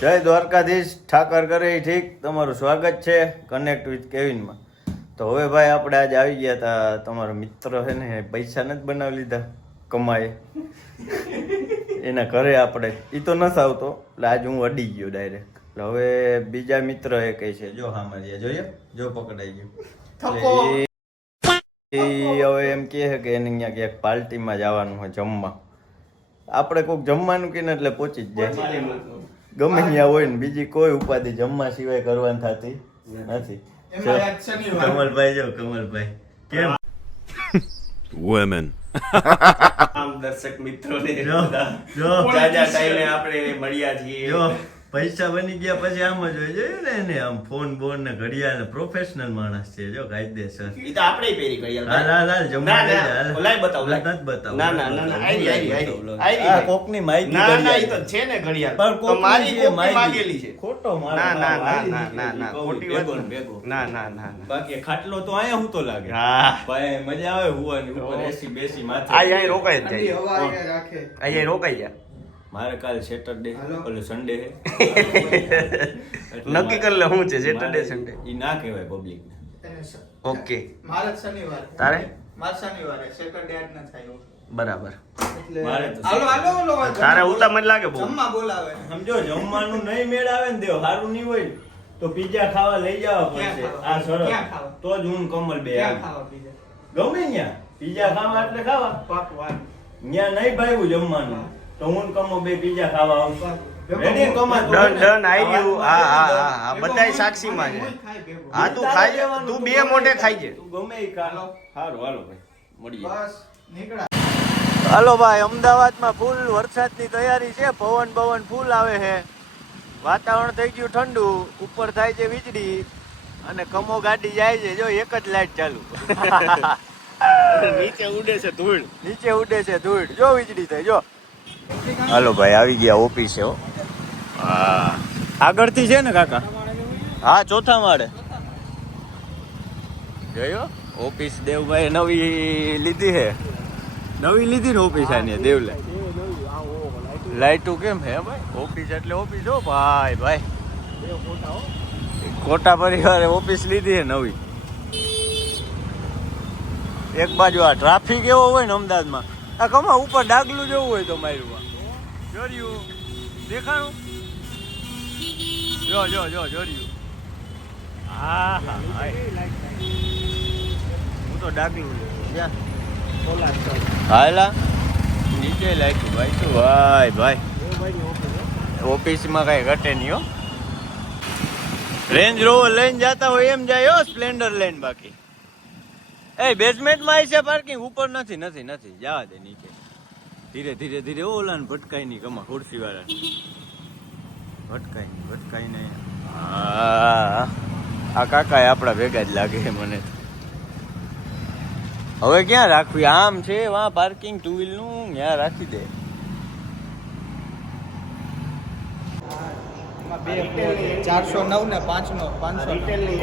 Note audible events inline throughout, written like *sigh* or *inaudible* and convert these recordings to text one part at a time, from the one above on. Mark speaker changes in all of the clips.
Speaker 1: જય દ્વારકાધીશ ઠાકર કરે ઠીક. તમારું સ્વાગત છે કનેક્ટ વિથ કેવિનમાં તો હવે ભાઈ આપણે આજે આવી ગયા હતા તમારો મિત્ર છે ને પૈસા નથી બનાવી લીધા કમાય એના ઘરે આપણે. એ તો નથી આવતો એટલે આજે હું અડી ગયો ડાયરેક્ટ એટલે હવે બીજા મિત્ર એ કહે છે જો હા મારી જોઈએ. જો પકડાઈ ગયું. એ હવે એમ કહે છે કે એને અહીંયા ક્યાંક પાર્ટીમાં જવાનું હોય જમવા. આપણે કોઈક જમવાનું કે એટલે પહોંચી જ જાય. ગમે અહીંયા હોય ને બીજી કોઈ ઉપાધિ જમવા સિવાય કરવાની થતી નથી.
Speaker 2: એમાં યાદ શનિવાર.
Speaker 1: કમલભાઈ જો કમલભાઈ. કેમ?
Speaker 3: વુમેન
Speaker 2: આમ દર્શક મિત્રોને
Speaker 1: જો, જો.
Speaker 2: ટાઈમે આપણે મળ્યા છીએ.
Speaker 1: જો. પૈસા બની ગયા પછી આમ જ હોય જોયું ને એને આમ ફોન બોન ને ઘડિયાળ ને પ્રોફેશનલ માણસ છે જો કાયદેસર
Speaker 2: એ તો આપણે પહેરી ઘડિયાળ.
Speaker 1: હાલ હાલ હાલ જમવા
Speaker 2: ના, ના,
Speaker 1: હાલ.
Speaker 2: ઓલાય બતાવ, ઓલાય.
Speaker 1: નત બતાવ
Speaker 2: ના, ના, ના, ના, આયરી, આયરી. આયરી
Speaker 1: આ
Speaker 2: ભાઈ.
Speaker 1: કોકની માહિતી
Speaker 2: ના ના એ તો છે ને ઘડિયાળ
Speaker 1: પણ કોક
Speaker 2: મારી
Speaker 1: કોક
Speaker 2: માંગેલી છે
Speaker 1: ખોટો મારો
Speaker 2: ના ના ના ના ના ના ખોટી
Speaker 1: ભેગો
Speaker 2: વાત
Speaker 1: ને
Speaker 2: ના ના ના ના
Speaker 1: બાકી ખાટલો તો અહીંયા હું તો લાગે
Speaker 2: હા
Speaker 1: ભાઈ મજા આવે હુવાની ઉપર એસી બેસી માથે
Speaker 2: આ અહીં રોકાય જ
Speaker 4: ઠંડી
Speaker 2: જાય
Speaker 4: અહીંયા રાખે
Speaker 2: રોકાઈ જાય
Speaker 1: મારે કાલ સેટરડે ઓલે સન્ડે હે *laughs*
Speaker 2: નક્કી કરી લે શું છે સેટરડે સન્ડે
Speaker 1: ઈ ના કહેવાય પબ્લિક
Speaker 2: ઓકે.
Speaker 4: મારે શનિવાર
Speaker 2: તારે?
Speaker 4: મારે શનિવારે સેટરડે આજ ના થાય
Speaker 2: બરાબર. તારે ઉતા મને લાગે બહુ.
Speaker 4: જમવા બોલાવે.
Speaker 1: સમજો જમવાનું નહીં મેળ આવે ને દેવ સારું નહીં હોય તો પીઝા ખાવા લઈ જવા પડશે. આ સરસ. તો જ હું કમલ બે ગમે ત્યાં. પીઝા ખાવા એટલે ખાવા. ત્યાં નહીં ભાઈ જમવાનું. તો હું કમો બે પીઝા ખાવા આવશું. રેડી ને કમા તો
Speaker 2: ડન ડન આઈ ગયું. હા હા હા હા બધાય
Speaker 4: હું-
Speaker 2: સાક્ષીમાં છે.
Speaker 4: હું ખાઈ ભેગો.
Speaker 2: હા તું ખાઈ તું
Speaker 1: તું
Speaker 2: બે મોઢે ખાઈ જા.
Speaker 1: તું ગમે ઈ ખા. સારું હાલો ભાઈ. મળીએ.
Speaker 4: બસ નીકળ્યા.
Speaker 1: હાલો ભાઈ અમદાવાદમાં ફૂલ વરસાદની તૈયારી છે. પવન પવન ફૂલ આવે છે. વાતાવરણ થઈ ગયું ઠંડુ. ઉપર થાય છે વીજળી. અને કમો ગાડી જાય છે. જો એક જ લાઈટ ચાલુ.
Speaker 2: નીચે ઉડે છે ધૂળ.
Speaker 1: નીચે ઉડે છે ધૂળ. જો વીજળી થાય. જો. હાલો ભાઈ આવી ગયા ઓફિસે હો. હા. આગળથી છે ને કાકા? હા ચોથા માળે. ગયો ઓફિસ દેવભાઈ નવી લીધી હે. નવી લીધી ને ઓફિસ આની દેવલે? લાઈટું કેમ હે ભાઈ? ઓફિસ એટલે ઓફિસ હો ભાઈ ભાઈ. કોટા પરિવારે ઓફિસ લીધી છે નવી. એક બાજુ આ ટ્રાફિક એવો હોય ને અમદાવાદમાં આ કમા ઉપર ડાગલું જેવું હોય તો માર્યું જોર્યું. દેખાણું? જો જો જો, જોર્યું. હા હા હું તો ડાગલું હાલા. નીચે લાગ્યું ભાઈ. શું? ભાઈ ભાઈ. ઓફિસમાં કઈ ઘટે નહીં હો. રેન્જ રોવર લઈને જતા હોય એમ જાય, હો સ્પ્લેન્ડર લઈને બાકી. એ બેઝમેન્ટમાં છે પાર્કિંગ ઉપર નથી નથી નથી. જવા દે નીચે. ધીરે ધીરે ધીરે. ઓલા ને ભટકાઈ નહીં કમા ખુરશી વાળા ભટકાઈ નહીં. ભટકાઈ નહીં આ કાકા આપણા ભેગા જ લાગે મને હવે ક્યાં રાખવી? આમ છે વા પાર્કિંગ ટુ વ્હીલનું ત્યાં રાખી દે.
Speaker 4: બે ચારસો નવ ને પાંચ નો પાંચસો.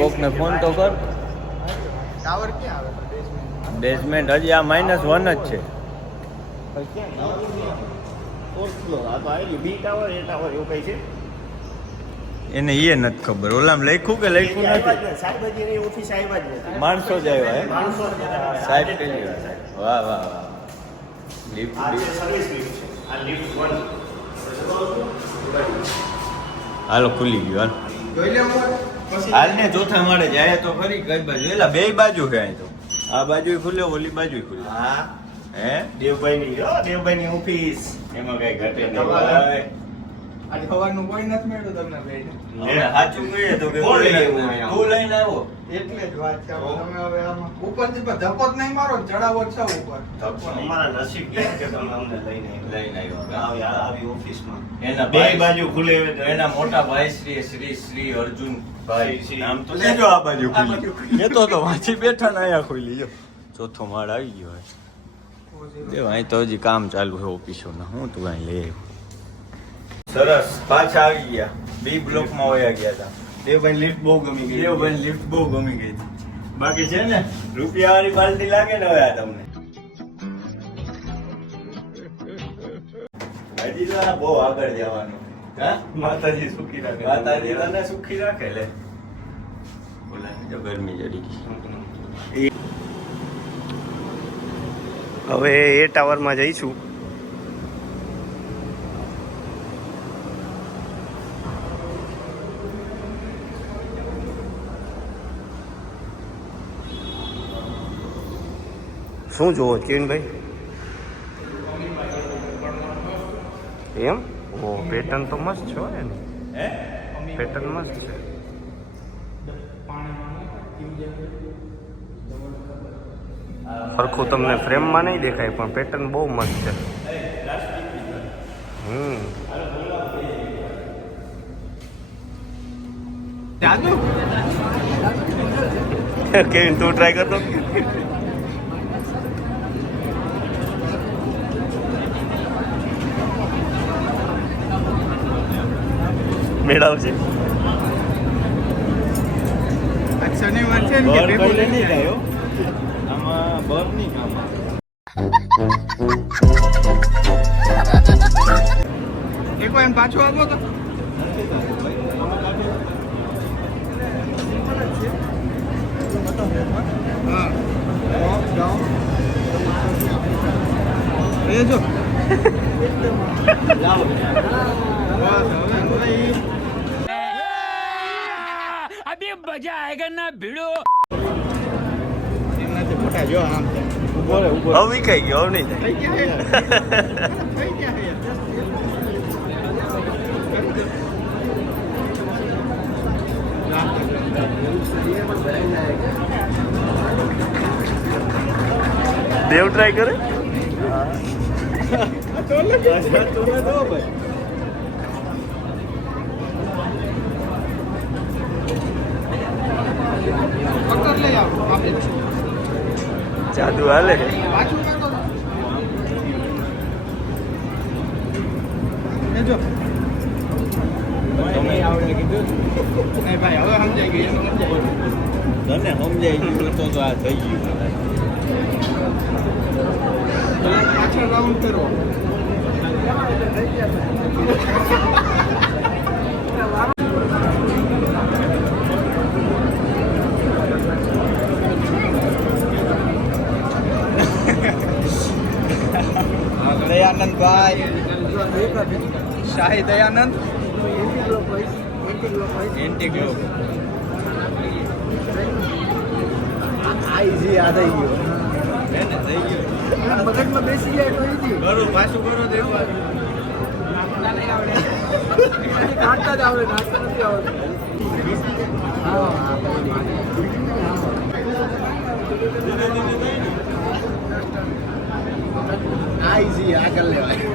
Speaker 1: કોક ને ફોન તો કર.
Speaker 4: ટાવર ક્યાં આવે? બેઝમેન્ટ
Speaker 1: બેઝમેન્ટ હજી આ માઇનસ વન જ છે. એને એ નથી ખબર. ઓલામ લખ્યું કે લખ્યું નથી? માણસો જ આવ્યા હે? સાહેબ પેલી વાહ વાહ વાહ. હાલો ખુલી ગયું હાલ. હાલ ને ચોથા માળે જાય તો ખરી કઈ બાજુ? એલા બે બાજુ છે અહીં તો. આ બાજુ ખુલે ઓલી બાજુ ખુલે
Speaker 2: હા.
Speaker 1: હે?
Speaker 2: દેવભાઈ ની દેવભાઈ ની ઓફિસ.
Speaker 1: એમાં કઈ ઘટે નહીં.
Speaker 4: આજે સવારનું કોઈ નથી મળ્યું તમને
Speaker 1: બે સાચું કહીએ તો કે
Speaker 2: કોણ લઈને આવો
Speaker 1: તું લઈને આવ્યો.
Speaker 4: એટલે જ વાત છે. તમે હવે આમાં ઉપરથી પણ ધક્કો જ નહીં મારો ચડાવો છો ઉપર.
Speaker 2: અમારા નસીબ કે તમે અમને લઈને
Speaker 1: લઈને આવ્યો.
Speaker 2: આવી આવી ઓફિસમાં.
Speaker 1: એના
Speaker 2: બે
Speaker 1: ભાઈ-
Speaker 2: બાજુ ખુલે તો
Speaker 1: એના મોટા ભાઈ શ્રી શ્રી શ્રી અર્જુન ભાઈ. નામ તો લેજો આ બાજુ ખુલી એ તો તો વાંચી બેઠા ને આયા ખુલી જો. ચોથો માળ આવી ગયો દેવ અહીં તો હજી કામ ચાલુ છે ઓફિસોના. હું તું અહીં લઈ આવ્યો? સરસ. પાછા આવી ગયા. બી બ્લોકમાં વયા ગયા હતા.
Speaker 2: દેવભાઈ લિફ્ટ બહુ ગમી ગઈ.
Speaker 1: દેવભાઈ લિફ્ટ બહુ ગમી ગઈ. બાકી છે ને રૂપિયા વાળી બાલટી લાગે ને હવે આ તમને. હજી તો આ બહુ આગળ જવાનું. હા?
Speaker 2: માતાજી સુખી રાખે.
Speaker 1: માતાજી તને સુખી રાખે લે. બોલાને ગરમી જડી ગઈ.
Speaker 2: હવે એ ટાવરમાં જઈશું. શું જોવો કિરણભાઈ? એમ? ઓ પેટર્ન તો મસ્ત છે હે પેટર્ન મસ્ત છે. સરખું તમને ફ્રેમમાં નહીં દેખાય પણ પેટર્ન બહુ મસ્ત છે. હમ. *laughs* કેવી તું ટ્રાય કરતો? મેળવશે.
Speaker 4: શનિવાર છે ને કે
Speaker 1: બર
Speaker 4: નહીં
Speaker 1: નહીં
Speaker 4: થાય
Speaker 1: થાય હો. આમાં બર નહીં આમાં
Speaker 4: એક એમ પાછું આપો તો. જો
Speaker 1: લાવો *laughs*
Speaker 4: બસ હવે ભાઈ એમનાથી ભીડો જો આમ ઊભો રહે ઊભો
Speaker 2: હવે વિકાઈ ગયો હવે નહીં
Speaker 4: થઈ ગયા થઈ ગયા
Speaker 2: દેવ ટ્રાય કરે?
Speaker 4: તો. ભાઈ હવે હાલે
Speaker 1: તને સમજાઈ ગયું તો તો આ થઈ ગયું.
Speaker 4: પાછળ રાઉન્ડ કરો
Speaker 1: દયાનંદભાઈ
Speaker 4: શાહી દયાનંદ
Speaker 1: એન્ટી આવી ગયો ને થઈ ગયું
Speaker 4: મગજમાં બેસી જાય તો ઈજી
Speaker 1: કરો પાછું કરો તો એકવાર
Speaker 4: નાટક જ આવડે નાટક નથી આવડે આગળ લેવાય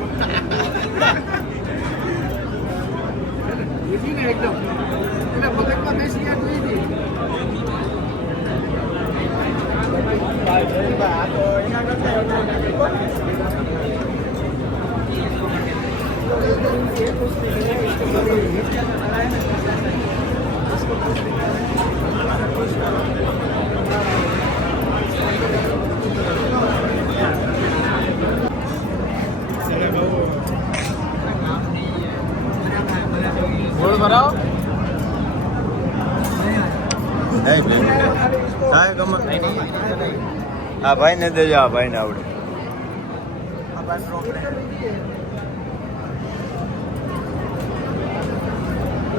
Speaker 4: ઈઝી ને એકદમ એટલે મગજમાં બેસી જાય તો ઈઝી આ તો એના કરતા ગોળ ભરાવો
Speaker 1: નહીં નહીં આ ભાઈને દેજો આ ભાઈને આવડે.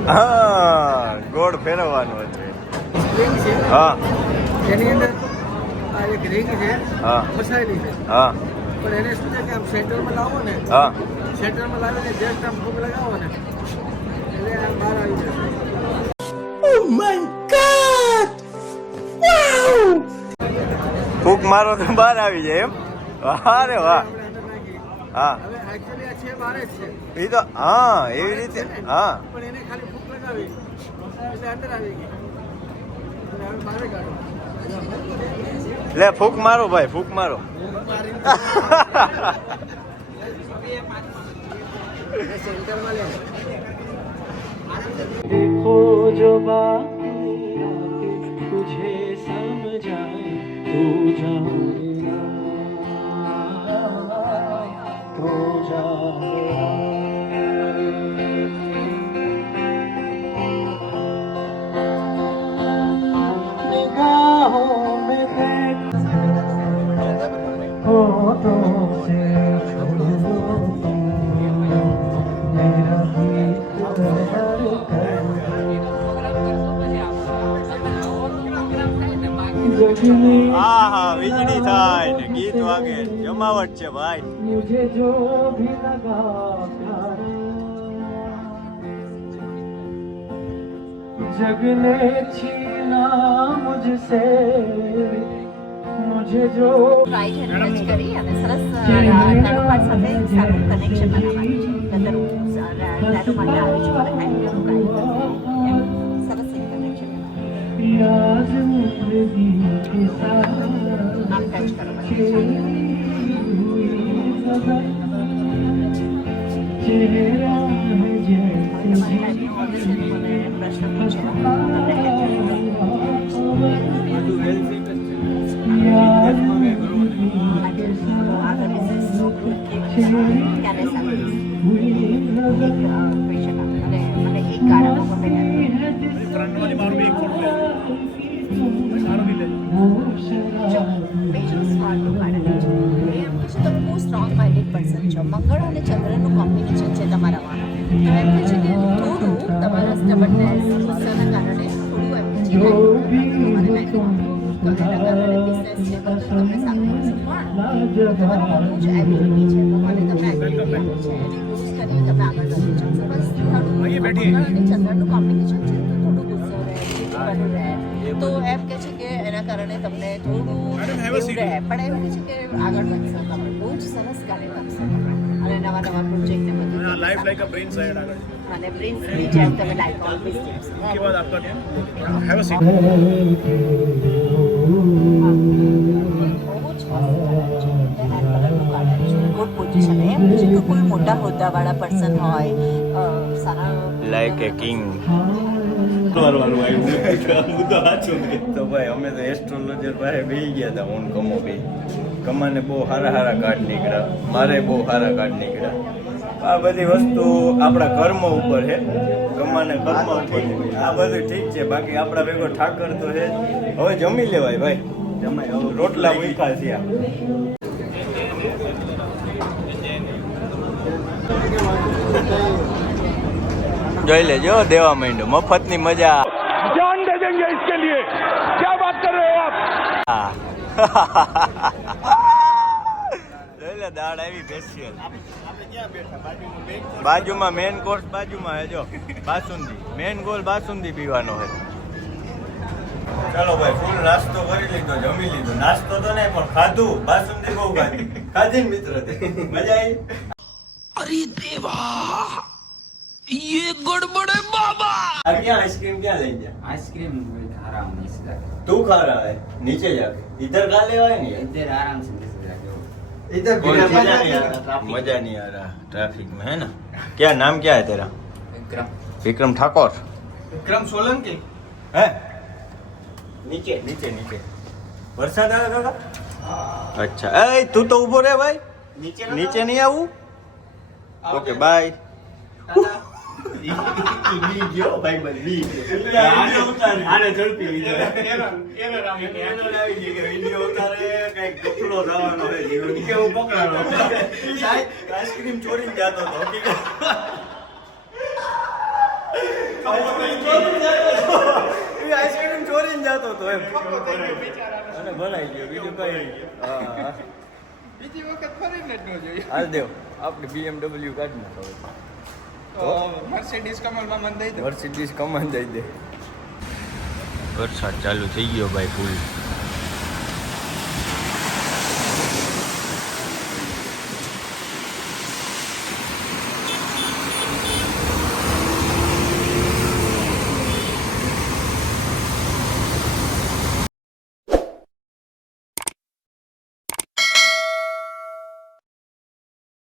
Speaker 1: હા ગોળ ફેરવવાનો છે. હા.
Speaker 4: એની અંદર આ એક રિંગ છે
Speaker 1: હા.
Speaker 4: ફસાયેલી છે.
Speaker 1: હા.
Speaker 4: પણ એને શું છે કે આમ સેન્ટરમાં લાવો ને
Speaker 1: હા.
Speaker 4: સેન્ટરમાં લાવીને જસ્ટ આમ ફૂગ લગાવો ને એટલે આમ બહાર આવી જશે
Speaker 2: ફૂક મારો તો બહાર આવી જાય એમ વાહ રે વાહ
Speaker 4: આપણે અંદર નાખી
Speaker 2: હા
Speaker 4: હવે actually આ છે બહાર જ છે
Speaker 2: એ તો હા એવી રીતે હા
Speaker 4: પણ એને ખાલી ફૂગ લગાવી એટલે અંદર આવી ગઈ એટલે હવે બહાર કાઢો
Speaker 2: લે ફૂક મારો ભાઈ ફૂક મારો
Speaker 4: સેન્ટરમાં લે
Speaker 5: देखो जो बात
Speaker 4: 제 삶을
Speaker 1: 도전이라. 도전 Oh, oh. જમાવટ છે ભાઈ
Speaker 4: मुझे जो भी लगा प्यारा जग ने छीना मुझसे मुझे जो
Speaker 5: રાઈટ હેન્ડ ટચ કરી અને સરસ નાનોપાત સાથે સારું કનેક્શન બનાવવાનું છે ગદર નાનોપાત આવે છે અને હેન્ડ ગાઈ એમ સરસ એક કનેક્શન
Speaker 4: याद जिंदगी के साथ
Speaker 5: આમ ટચ કરવાનું
Speaker 4: चेहरा है
Speaker 5: અને ચંદ્રનું કોમ્બિનેશન છે તમારામાં તો એમ કહે છે કે થોડું તમારા સ્ટબનનેસ ગુસ્સાના કારણે છે તમારે તો કારણે બિઝનેસ છે, બધું બહુ છે ભગવાને તમને એબિલિટી તમે આગળ વધી શકશો ચંદ્રનું કોમ્બિનેશન છે, તો એમ કે છે કે એના કારણે તમને થોડું એવું પણ એમ કહે છે કે આગળ વધી તમે બહુ જ સરસ કાર્ય કરશો. નવા નવા પ્રોજેક્ટ બધું. લાઈફ લાઈક અ પ્રિન્સ આયા અને પ્રિન્સની જેમ તમે કોઈ મોટા હોદ્દાવાળા પર્સન હોય સારા
Speaker 1: લાઈક એ કિંગ કરવાનું આવ્યું હું તો ભાઈ અમે તો એસ્ટ્રોલોજર પાસે બેસી ગયા હતા ઓન કમો ભાઈ કમાને બહુ સારા સારા કાર્ડ નીકળ્યા મારે બહુ સારા કાર્ડ નીકળ્યા આ બધી વસ્તુ આપણા કર્મ ઉપર છે કમાને કર્મ ઠીક આ બધું ઠીક છે બાકી આપણા ભેગો ઠાકર તો છે જ. હવે જમી લેવાય ભાઈ જમાય હવે રોટલા મૂક્યા છે આ જોઈ લેજો દેવા માંડ્યો મફતની મજા
Speaker 6: जान दे देंगे इसके लिए क्या बात कर रहे हो आप
Speaker 1: હા. જોઈ લે દાળ આવી સ્પેશિયલ બાજુમાં મેન કોર્સ બાજુમાં હે જો બાસુંદી મેન ગોલ બાસુંદી પીવાનો છે ચાલો ભાઈ ફૂલ નાસ્તો કરી લીધો જમી લીધો નાસ્તો તો નહીં પણ ખાધું બાસુંદી બહુ ખાધી ખાધી ને મિત્ર તે મજા આવી આ ક્યાં આઈસ્ક્રીમ ક્યાં લઈ ગયા
Speaker 7: आइसक्रीम आराम से
Speaker 1: तू खा रहा है नीचे जाके इधर खा ले भाई नहीं
Speaker 7: इधर आराम से मिल जाएगा
Speaker 1: कोई मजा नहीं आ रहा मजा नहीं आ रहा ट्रैफिक में है ना क्या नाम क्या है तेरा
Speaker 7: विक्रम
Speaker 1: विक्रम ठाकुर
Speaker 7: विक्रम सोलंकी
Speaker 1: है नीचे नीचे नीचे વરસાદ આવે કાકા અચ્છા એ તું તો ઊભો રે ભાઈ નીચે નીચે નહીં આવું ઓકે બાય બી ગયો ભાઈ બન બી આને ઝડપી લીધો વીડિયો ઉતારે કંઈક કપડો થવાનો છે કે હું પકડાનો આઈસ્ક્રીમ ચોરીને જતો હતો આઈસ્ક્રીમ ચોરીને જતો હતો એમ. અને ભરાઈ ગયો બીજું કઈ
Speaker 7: બીજી વખત ફરીને જ ન જોઈએ.
Speaker 1: હાલ દેવ આપણે BMW કાઢી નાખો
Speaker 7: મર્સિડીઝ કમલમાં મને દઈ દે.
Speaker 1: મર્સિડીઝ કમાન દઈ દે. વરસાદ ચાલુ થઈ ગયો ભાઈ ફૂલ